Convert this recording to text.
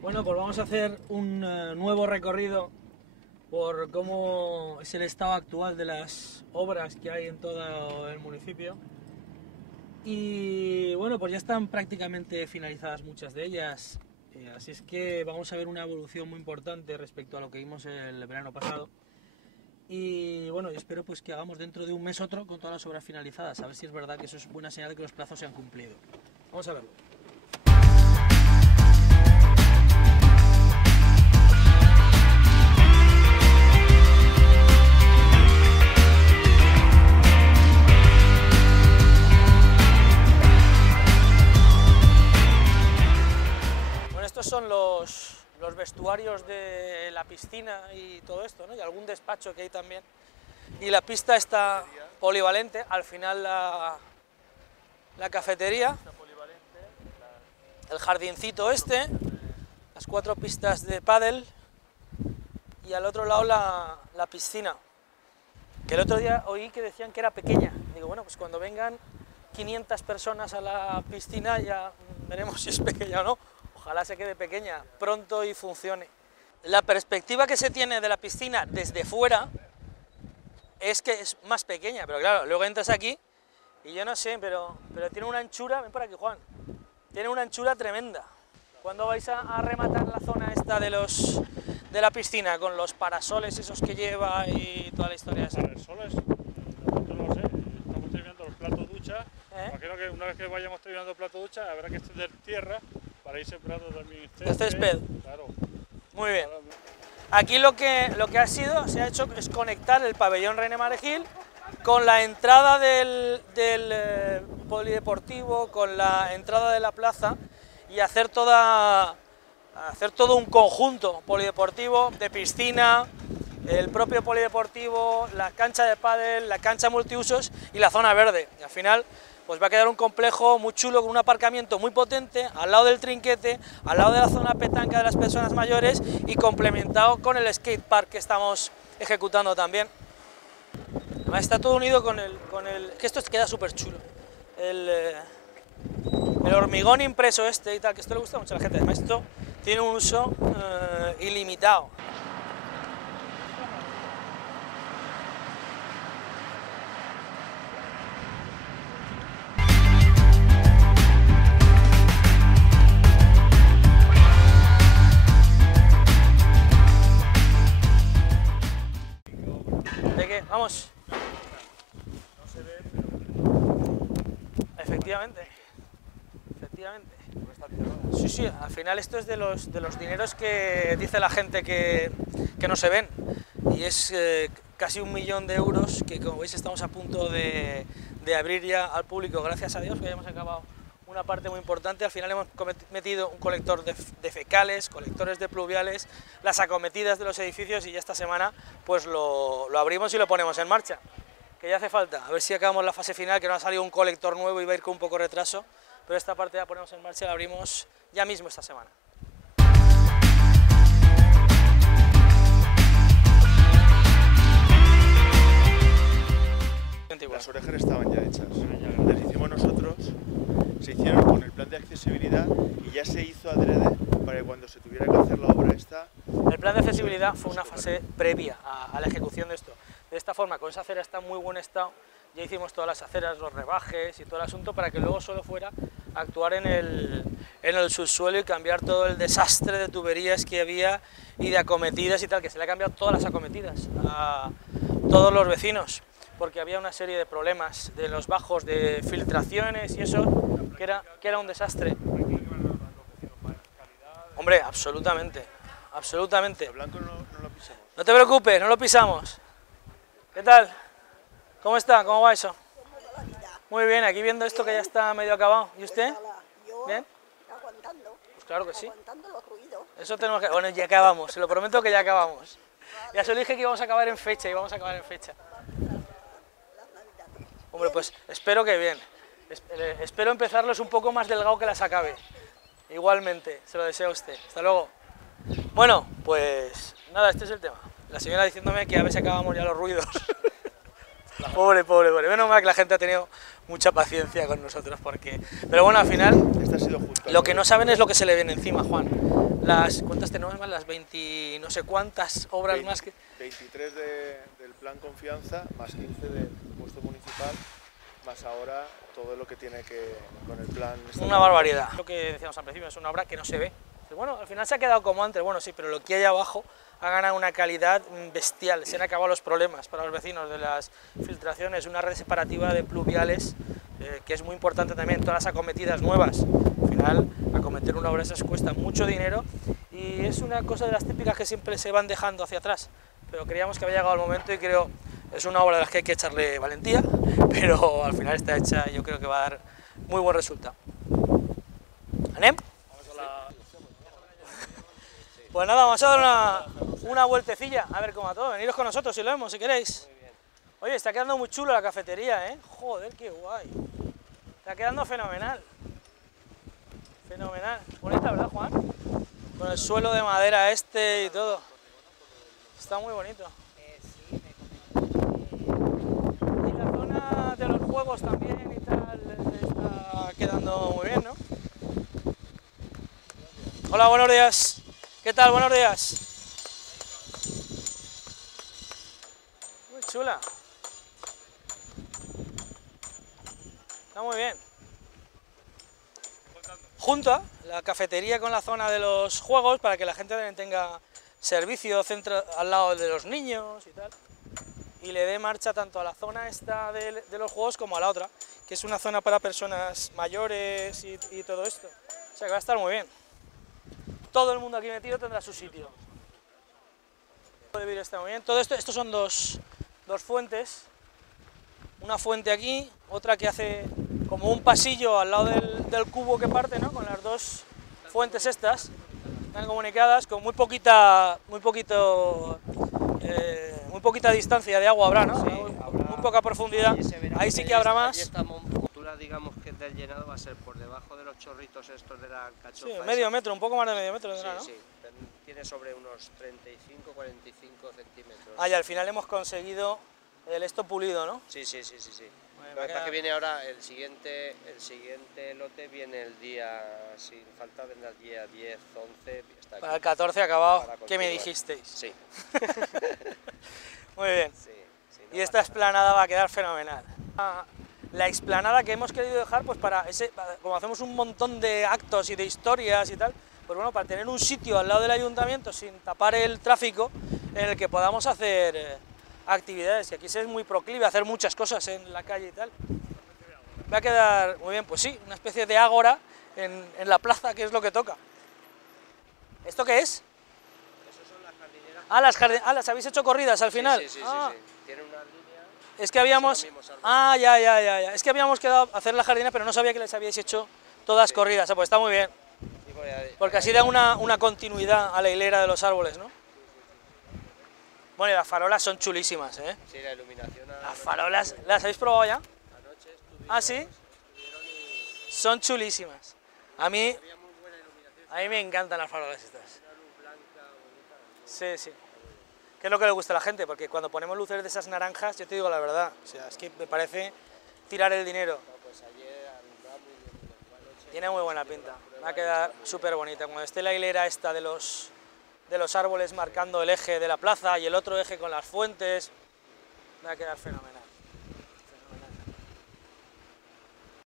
Bueno, pues vamos a hacer un nuevo recorrido por cómo es el estado actual de las obras que hay en todo el municipio. Y bueno, pues ya están prácticamente finalizadas muchas de ellas, así es que vamos a ver una evolución muy importante respecto a lo que vimos el verano pasado. Y bueno, espero pues que hagamos dentro de un mes otro con todas las obras finalizadas, a ver si es verdad que eso es buena señal de que los plazos se han cumplido. Vamos a verlo. Estos son los vestuarios de la piscina y todo esto, ¿no? Y algún despacho que hay también. Y la pista está polivalente, al final la cafetería, el jardincito este, las 4 pistas de pádel y al otro lado la piscina, que el otro día oí que decían que era pequeña. Digo, bueno, pues cuando vengan 500 personas a la piscina ya veremos si es pequeña o no. Ojalá se quede pequeña pronto y funcione. La perspectiva que se tiene de la piscina desde fuera es que es más pequeña, pero claro, luego entras aquí y yo no sé, pero tiene una anchura, ven por aquí Juan, tiene una anchura tremenda. ¿Cuándo vais a rematar la zona esta de la piscina con los parasoles esos que lleva y toda la historia esa? Parasoles, no lo sé, estamos terminando los platos ducha, imagino que una vez que vayamos terminando el plato ducha habrá que extender tierra para ir sembrando también el césped. Claro. Muy bien. Aquí lo que se ha hecho es conectar el pabellón René Marejil con la entrada del polideportivo, con la entrada de la plaza y hacer todo un conjunto polideportivo de piscina, el propio polideportivo, la cancha de pádel, la cancha multiusos y la zona verde. Y al final pues va a quedar un complejo muy chulo con un aparcamiento muy potente al lado del trinquete, al lado de la zona petanca de las personas mayores y complementado con el skatepark que estamos ejecutando también. Además está todo unido con el que esto queda súper chulo. El hormigón impreso este y tal, que esto le gusta mucho a la gente. Además esto tiene un uso ilimitado. Vamos. No se ve, pero... Efectivamente. Sí, al final esto es de los dineros que dice la gente que no se ven. Y es casi 1 millón de euros que, como veis, estamos a punto de abrir ya al público. Gracias a Dios que ya hemos acabado una parte muy importante. Al final hemos metido un colector de fecales, colectores de pluviales, las acometidas de los edificios y ya esta semana pues lo abrimos y lo ponemos en marcha, que ya hace falta. A ver si acabamos la fase final, que no ha salido un colector nuevo y va a ir con un poco de retraso, pero esta parte la ponemos en marcha y la abrimos ya mismo esta semana. Las orejas estaban ya hechas, las hicimos nosotros, se hicieron con el plan de accesibilidad y ya se hizo adrede para que cuando se tuviera que hacer la obra esta... El plan de accesibilidad fue una fase previa a la ejecución de esto. De esta forma, con esa acera está en muy buen estado, ya hicimos todas las aceras, los rebajes y todo el asunto para que luego solo fuera a actuar en el subsuelo y cambiar todo el desastre de tuberías que había y de acometidas y tal, que se le ha cambiado todas las acometidas a todos los vecinos, porque había una serie de problemas de los bajos de filtraciones y eso, que era un desastre. Hombre, absolutamente, absolutamente. El blanco no lo pisamos. No te preocupes, no lo pisamos. ¿Qué tal? ¿Cómo está? ¿Cómo va eso? Muy bien, aquí viendo esto que ya está medio acabado. ¿Y usted? ¿Bien? Aguantando. Pues claro que sí. Aguantando los ruidos. Eso tenemos que... Bueno, ya acabamos, se lo prometo que ya acabamos. Ya se lo dije que íbamos a acabar en fecha y vamos a acabar en fecha. Hombre, pues espero que bien. Espero empezarlos un poco más delgado que las acabe. Igualmente, se lo deseo a usted. Hasta luego. Bueno, pues nada, este es el tema. La señora diciéndome que a ver si acabamos ya los ruidos. Pobre. Menos mal que la gente ha tenido mucha paciencia con nosotros, porque... Pero bueno, al final, Este ha sido justo. lo que no saben es lo que se le viene encima, Juan. ¿cuántas tenemos más? Las 20 no sé cuántas obras más que... 23 del plan confianza, más 15 del presupuesto municipal, más ahora todo lo que tiene que con el plan... Una barbaridad. Lo que decíamos al principio, es una obra que no se ve. Bueno, al final se ha quedado como antes, bueno sí, pero lo que hay abajo ha ganado una calidad bestial, se han acabado los problemas para los vecinos de las filtraciones, una red separativa de pluviales, que es muy importante también, todas las acometidas nuevas. Al final, acometer una obra esas cuesta mucho dinero y es una cosa de las típicas que siempre se van dejando hacia atrás, pero creíamos que había llegado el momento y creo es una obra de las que hay que echarle valentía, pero al final está hecha y yo creo que va a dar muy buen resultado. ¿Anem? Pues nada, vamos a dar una vueltecilla, a ver cómo va todo. Veniros con nosotros si lo vemos, si queréis. Oye, está quedando muy chulo la cafetería, ¿eh? Joder, qué guay. Está quedando fenomenal. Fenomenal. Bonita, ¿verdad, Juan? Con el suelo de madera este y todo. Está muy bonito. Y la zona de los juegos también y tal está quedando muy bien, ¿no? Hola, buenos días. ¿Qué tal? Buenos días. Muy chula. Está muy bien. Junta la cafetería con la zona de los juegos para que la gente también tenga servicio centro al lado de los niños y tal. Y le dé marcha tanto a la zona esta de los juegos como a la otra, que es una zona para personas mayores y todo esto. O sea que va a estar muy bien. Todo el mundo aquí metido tendrá su sitio. El vídeo está muy bien. Todo esto, estos son dos fuentes. Una fuente aquí, otra que hace como un pasillo al lado del cubo que parte, ¿no? Con las dos fuentes estas, están comunicadas con muy poquita distancia de agua habrá, ¿no? Sí, muy poca profundidad. Ahí sí que habrá más. Allí esta montura, digamos que del llenado va a ser por debajo de los chorritos estos de la cachofa. Sí, medio metro, un poco más de medio metro tendrá, ¿no? Sí, tiene sobre unos 35-45 centímetros. Ah, y al final hemos conseguido esto pulido, ¿no? Sí. Bueno, Lo que pasa es que viene ahora el siguiente lote, viene el día, sin falta, vendrá el día 10, 11, está aquí. Para el 14 acabado, Para ¿qué me continuar. dijisteis? Sí. Muy bien. Sí, no Y esta pasa nada. explanada va a quedar fenomenal. La explanada que hemos querido dejar, pues como hacemos un montón de actos y de historias y tal, pues bueno, para tener un sitio al lado del ayuntamiento sin tapar el tráfico en el que podamos hacer actividades, y aquí es muy proclive a hacer muchas cosas en la calle y tal. Va a quedar muy bien, pues sí, una especie de ágora en la plaza, que es lo que toca. ¿Esto qué es? Esas son las jardineras. Las habéis hecho corridas al final. Sí. Tiene una línea. Es que habíamos... Son los mismos Ya. Es que habíamos quedado a hacer la jardina, pero no sabía que les habíais hecho todas corridas. Pues está muy bien, Sí, porque así da una continuidad a la hilera de los árboles, ¿no? Bueno, y las farolas son chulísimas, ¿eh? Sí, la iluminación. Las farolas, ¿las habéis probado ya? Anoche ¿Ah, sí? estuvieron y Son chulísimas. A mí había muy buena iluminación. me encantan las farolas estas. Una luz blanca bonita. Sí. ¿Qué es lo que le gusta a la gente? Porque cuando ponemos luces de esas naranjas, yo te digo la verdad, o sea, es que me parece tirar el dinero. No, pues ayer andaba muy bien. Fue anoche. Tiene muy buena pinta, va a quedar súper bonita. Cuando esté la hilera esta de los árboles marcando el eje de la plaza y el otro eje con las fuentes, va a quedar fenomenal.